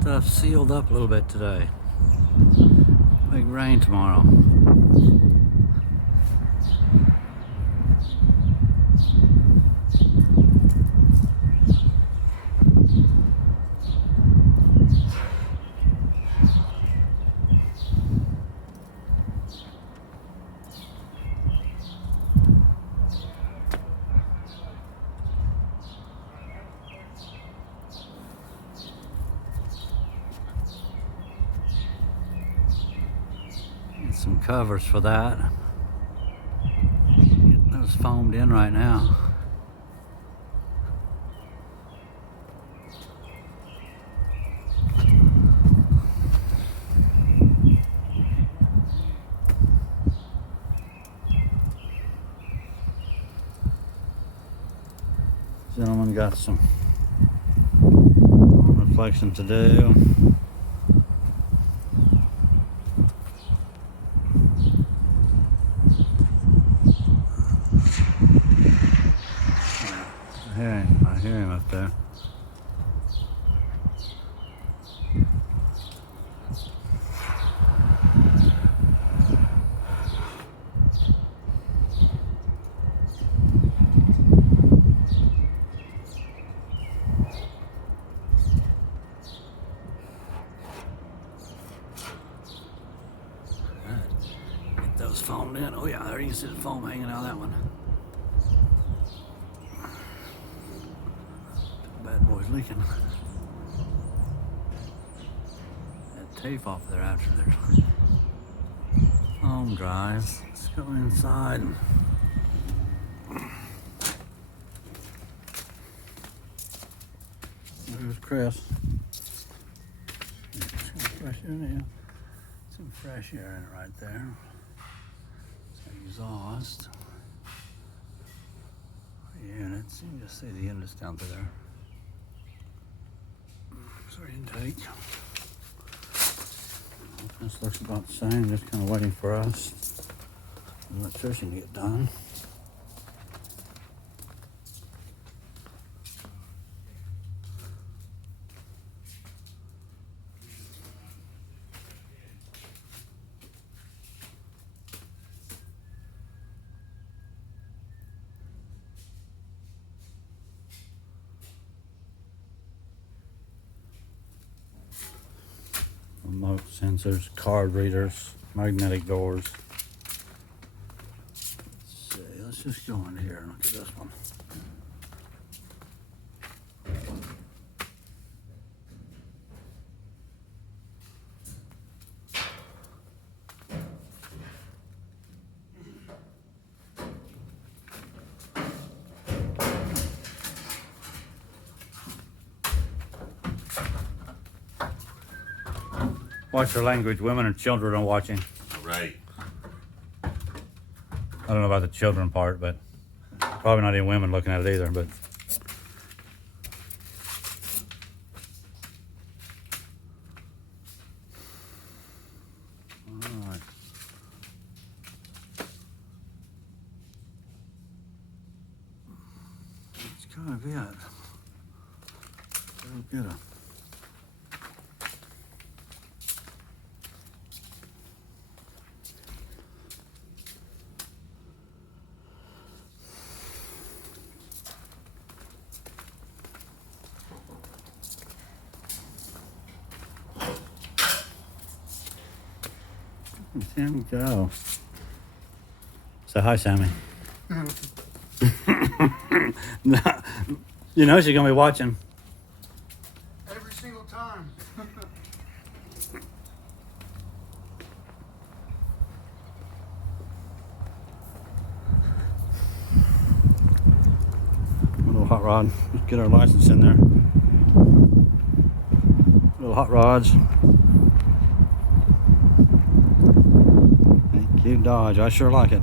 Stuff sealed up a little bit today. Big rain tomorrow. Some covers for that. Getting those foamed in right now. Gentleman got some reflection to do. I hear him up there. Get those foamed in. Oh yeah, there you can see the foam hanging out of that one. Bad boy's leaking. That tape off there after their foam dries. Let's go inside. There's Chris. Some fresh air in it. Some fresh air in it right there. It's exhaust. Units. You can just see the units down through there. Sorry, intake. This looks about the same, just kind of waiting for us, the electrician, to get done. Remote sensors, card readers, magnetic doors. Let's see, let's just go in here and look at this one. Watch your language. Women and children are watching. Right. I don't know about the children part, but probably not any women looking at it either. But all right. That's kind of it. We'll get a Sammy Joe. Say hi, Sammy. No, you know she's gonna be watching. Every single time. A little hot rod. Let's get our license in there. Little hot rods. Thank you, Dodge. I sure like it.